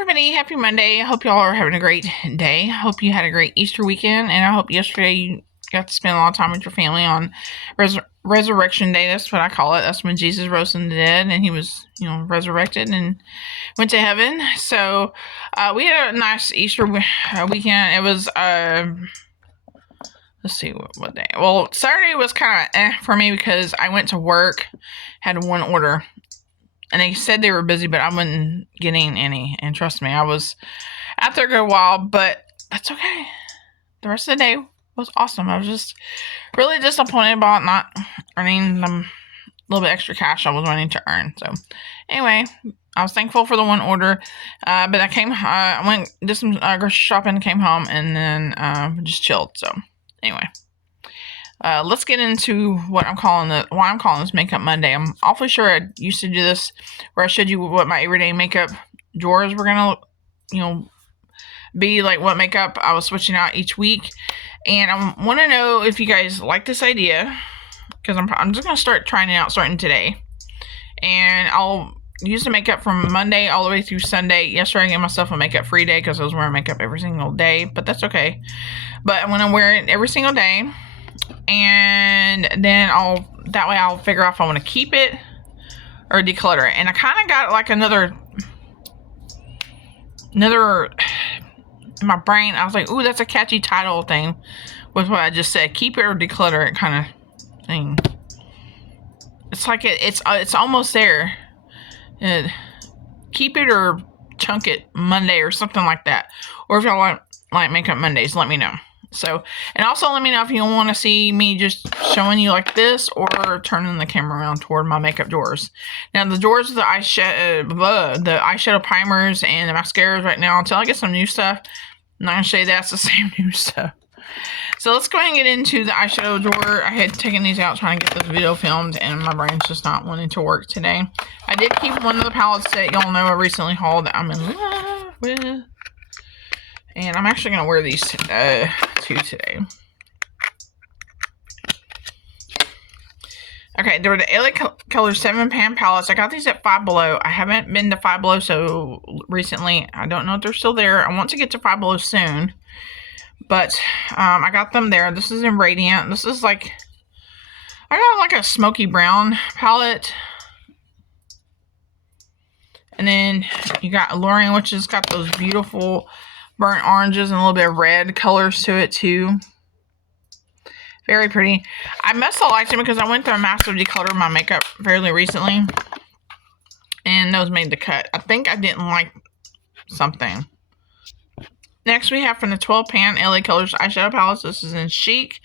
everybody, happy Monday. I hope y'all are having a great day. I hope you had a great Easter weekend, and I hope yesterday you got to spend a lot of time with your family on Resurrection Day. That's what I call it. That's when Jesus rose from the dead and he was, resurrected and went to heaven. So we had a nice Easter weekend. It was, let's see what day. Well, Saturday was kind of for me because I went to work, had one order. And they said they were busy, but I wasn't getting any. And trust me, I was out there a good while, but that's okay. The rest of the day was awesome. I was just really disappointed about not earning the little bit extra cash I was wanting to earn. So anyway, I was thankful for the one order. But I went, did some grocery shopping, came home, and then just chilled. So anyway. Let's get into why I'm calling this Makeup Monday. I'm awfully sure I used to do this where I showed you what my everyday makeup drawers were gonna, be like, what makeup I was switching out each week. And I want to know if you guys like this idea, because I'm just gonna start trying it out starting today. And I'll use the makeup from Monday all the way through Sunday. Yesterday I gave myself a makeup free day because I was wearing makeup every single day, but that's okay. But I'm gonna wear it every single day. And then I'll figure out if I want to keep it or declutter it. And I kind of got like another in my brain. I was like, ooh, that's a catchy title thing with what I just said. Keep it or declutter it kind of thing. It's like it's almost there. Keep it or chunk it Monday or something like that. Or if y'all want like Makeup Mondays, let me know. So, and also let me know if you want to see me just showing you like this or turning the camera around toward my makeup drawers. Now, the drawers of the eyeshadow primers and the mascaras right now, until I get some new stuff, I'm not going to say that's the same new stuff. So let's go ahead and get into the eyeshadow drawer. I had taken these out trying to get this video filmed, and my brain's just not wanting to work today. I did keep one of the palettes that y'all know I recently hauled that I'm in love with. And I'm actually going to wear these two today. Okay, they were the LA Color 7-pan palettes. I got these at Five Below. I haven't been to Five Below so recently. I don't know if they're still there. I want to get to Five Below soon. But I got them there. This is in Radiant. This is like, I got like a smoky brown palette. And then you got Alluring, which has got those beautiful burnt oranges and a little bit of red colors to it too. Very pretty. I must have liked it because I went through a massive declutter of my makeup fairly recently. And those made the cut. I think I didn't like something. Next we have from the 12-pan LA Colors eyeshadow palettes. This is in Chic.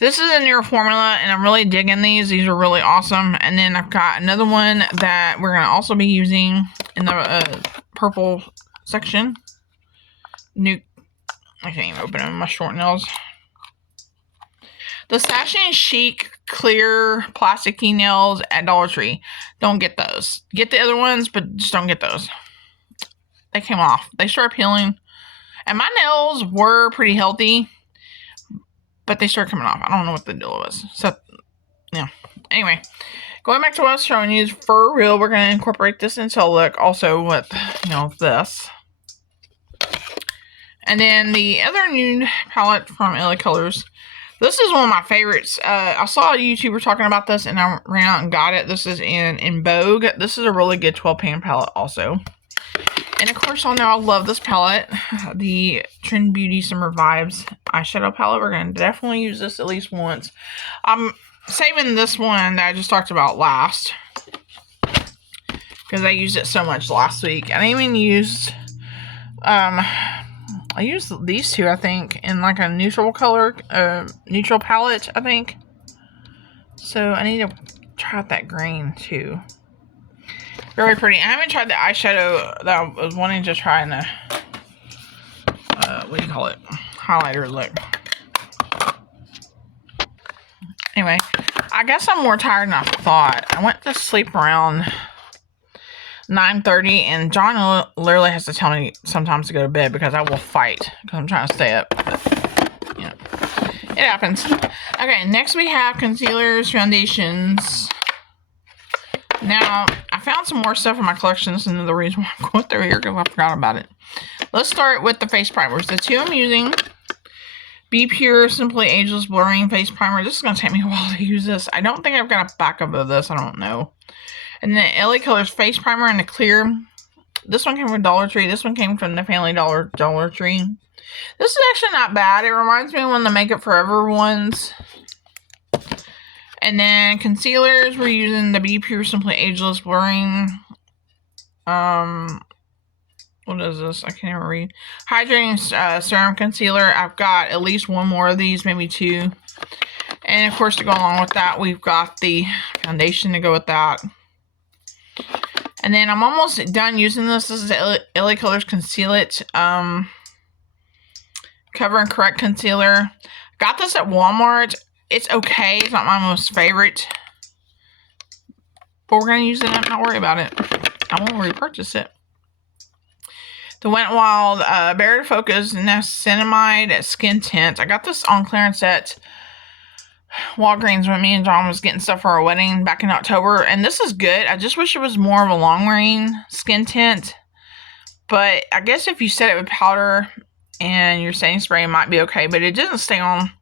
This is a newer formula and I'm really digging these. These are really awesome. And then I've got another one that we're going to also be using in the purple section. I can't even open them with my short nails. The Satin Chic clear plasticky nails at Dollar Tree. Don't get those. Get the other ones, but just don't get those. They came off. They started peeling. And my nails were pretty healthy, but they started coming off. I don't know what the deal was. So, yeah. Anyway, going back to what I was showing you, for real, we're going to incorporate this into a look also with, this. And then the other new palette from LA Colors. This is one of my favorites. I saw a YouTuber talking about this and I ran out and got it. This is in Vogue. This is a really good 12-pan palette also. And of course, y'all know I love this palette. The Trend Beauty Summer Vibes eyeshadow palette. We're going to definitely use this at least once. I'm saving this one that I just talked about last, because I used it so much last week. And I even used... I used these two, I think, in like a neutral color, neutral palette, I think. So I need to try out that green too. Very pretty. I haven't tried the eyeshadow that I was wanting to try in the, what do you call it? Highlighter look. Anyway, I guess I'm more tired than I thought. I went to sleep around 9:30, and John literally has to tell me sometimes to go to bed because I will fight because I'm trying to stay up. But, it happens. Okay, next we have concealers, foundations. Now, I found some more stuff in my collection. This is another reason why I'm going through here because I forgot about it. Let's start with the face primers. The two I'm using, Be Pure Simply Ageless Blurring Face Primer. This is going to take me a while to use this. I don't think I've got a backup of this. I don't know. And then LA Colors Face Primer in the clear. This one came from Dollar Tree. This one came from the Family Dollar Tree. This is actually not bad. It reminds me of one of the Makeup Forever ones. And then concealers, we're using the Be Pure Simply Ageless Blurring. What is this? I can't even read. Hydrating Serum Concealer. I've got at least one more of these, maybe two. And of course, to go along with that, we've got the foundation to go with that. And then I'm almost done using this. This is the LA Colors Conceal It Cover and Correct Concealer. Got this at Walmart. It's okay. It's not my most favorite. But we're going to use it and not worry about it. I won't repurchase it. The Wet n Wild Bare to Focus Niacinamide Skin Tint. I got this on clearance at Walgreens when me and John was getting stuff for our wedding back in October. And this is good. I just wish it was more of a long-wearing skin tint. But I guess if you set it with powder and your setting spray, it might be okay. But it doesn't stay on.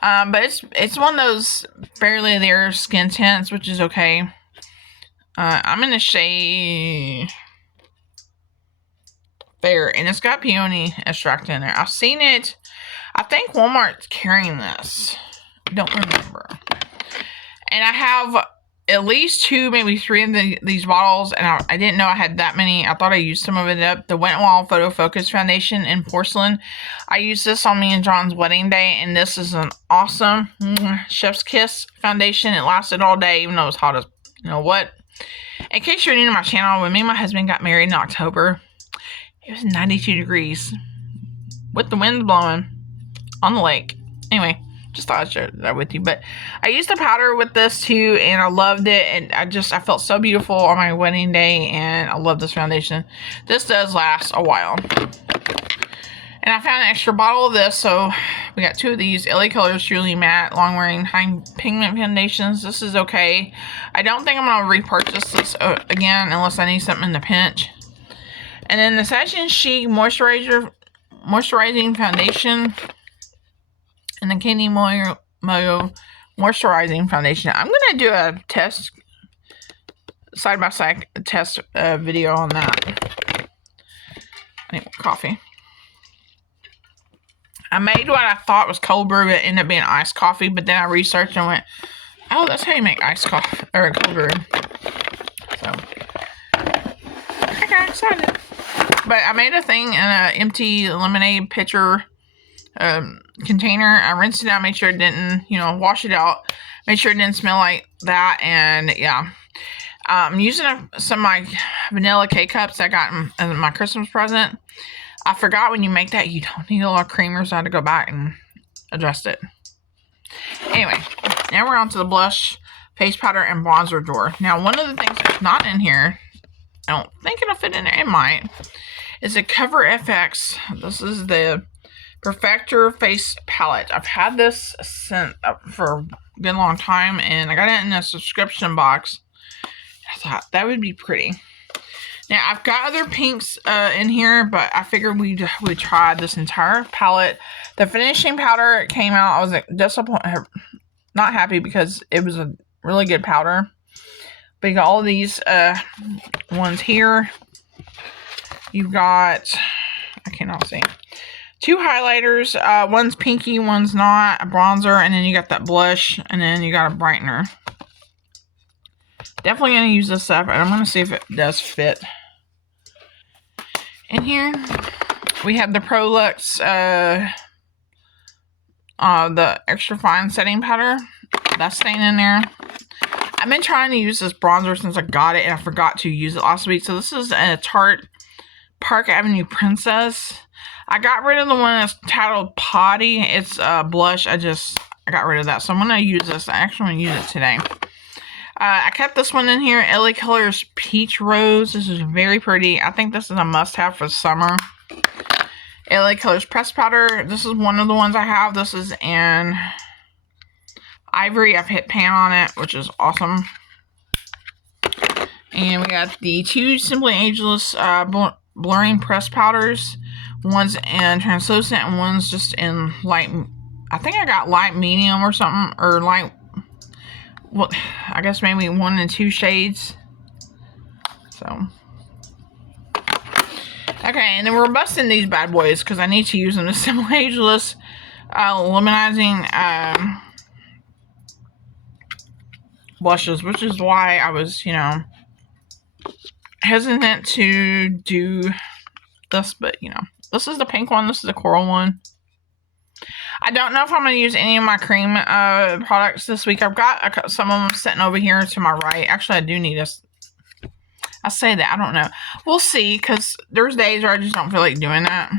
But it's one of those barely there skin tints, which is okay. I'm in the shade Fair, and it's got peony extract in there. I've seen it. I think Walmart's carrying this. Don't remember. And I have at least two, maybe three of these bottles, and I didn't know I had that many. I thought I used some of it up. The Wet n Wild Photo Focus Foundation in Porcelain. I used this on me and John's wedding day, and this is an awesome Chef's Kiss foundation. It lasted all day, even though it was hot as you know what. In case you're new to my channel, when me and my husband got married in October, it was 92 degrees with the wind blowing on the lake. Anyway, just thought I'd share that with you. But I used the powder with this too, and I loved it. And I felt so beautiful on my wedding day, and I love this foundation. This does last a while. And I found an extra bottle of this, so we got two of these. LA Colors Truly Matte Long Wearing High Pigment Foundations. This is okay. I don't think I'm going to repurchase this again unless I need something in the pinch. And then the Satin Chic Moisturizing Foundation. And the Candy Moyo Moisturizing Foundation. I'm going to do a test, side-by-side test video on that. I need more coffee. I made what I thought was cold brew, but it ended up being iced coffee. But then I researched and went, oh, that's how you make iced coffee, or cold brew. So, I got excited. But I made a thing in an empty lemonade pitcher container. I rinsed it out, made sure it didn't, wash it out. Made sure it didn't smell like that. And yeah, I'm using some of my vanilla K-cups I got in my Christmas present. I forgot when you make that, you don't need a lot of creamer, so I had to go back and adjust it. Anyway, now we're on to the blush, face powder, and bronzer drawer. Now, one of the things that's not in here, I don't think it'll fit in there, it might, is a Cover FX. This is the Perfector Face Palette. I've had this for a good long time, and I got it in a subscription box. I thought that would be pretty. Now, I've got other pinks in here, but I figured we'd try this entire palette. The finishing powder came out. I was disappointed, not happy because it was a really good powder. But you got all of these ones here. You've got, I cannot see, two highlighters. One's pinky, one's not. A bronzer, and then you got that blush, and then you got a brightener. Definitely going to use this up, and I'm going to see if it does fit. In here, we have the Prolux, the extra fine setting powder. That's staying in there. I've been trying to use this bronzer since I got it, and I forgot to use it last week. So this is a Tarte Park Avenue Princess. I got rid of the one that's titled Potty. It's a blush. I got rid of that. So I'm going to use this. I actually want to use it today. I kept this one in here. LA Colors Peach Rose. This is very pretty. I think this is a must-have for summer. LA Colors Pressed Powder. This is one of the ones I have. This is in Ivory. I've hit pan on it, which is awesome. And we got the two Simply Ageless blurring press powders. One's in translucent and one's just in light. I think I got light medium or something, or light. Well, I guess maybe 1 and 2 shades. So. Okay, and then we're busting these bad boys because I need to use them. The Simply Ageless luminizing blushes, which is why I was, you know, hesitant to do this, but you know, this is the pink one, this is the coral one. I don't know if I'm going to use any of my cream products this week. I've got some of them sitting over here to my right. Actually, I do need I say that, I don't know. We'll see, because there's days where I just don't feel like doing that.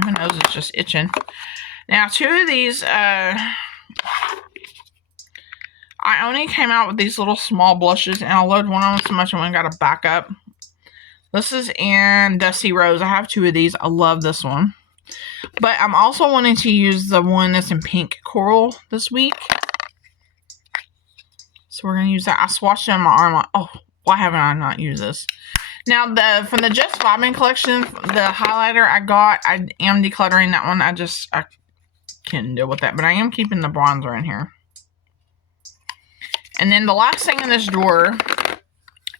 My nose is just itching. Now, 2 of these, I only came out with these little small blushes, and I loved one of them so much I went and got a backup. This is in Dusty Rose. I have 2 of these. I love this one. But I'm also wanting to use the one that's in pink coral this week. So we're going to use that. I swatched it on my arm. Oh, why haven't I not used this? Now, from the Just Vibing collection, the highlighter I got, I am decluttering that one. I can't deal with that. But I am keeping the bronzer in here. And then the last thing in this drawer,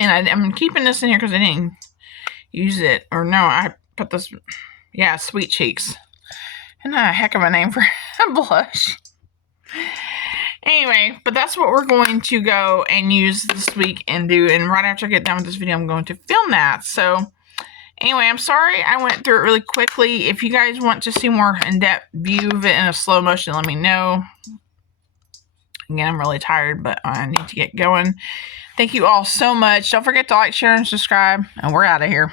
and I'm keeping this in here because I didn't use it. Or no, I put this, yeah, Sweet Cheeks. Isn't that a heck of a name for a blush? Anyway, but that's what we're going to go and use this week and do. And right after I get done with this video, I'm going to film that. So anyway, I'm sorry I went through it really quickly. If you guys want to see more in-depth view of it in a slow motion, let me know. Again, I'm really tired, but I need to get going. Thank you all so much. Don't forget to like, share, and subscribe. And we're out of here.